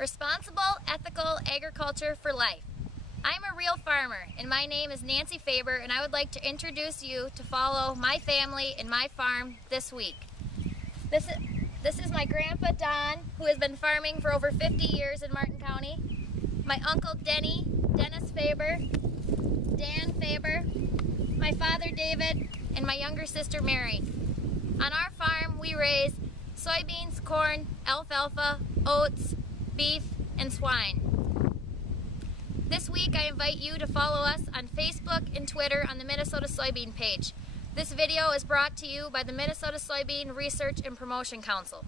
Responsible, ethical agriculture for life. I'm a real farmer, and my name is Nancy Faber, and I would like to introduce you to follow my family and my farm this week. This is my grandpa Don, who has been farming for over 50 years in Martin County. My uncle Dennis Faber, Dan Faber, my father David, and my younger sister Mary. On our farm, we raise soybeans, corn, alfalfa, oats, beef, and swine. This week, I invite you to follow us on Facebook and Twitter on the Minnesota Soybean page. This video is brought to you by the Minnesota Soybean Research and Promotion Council.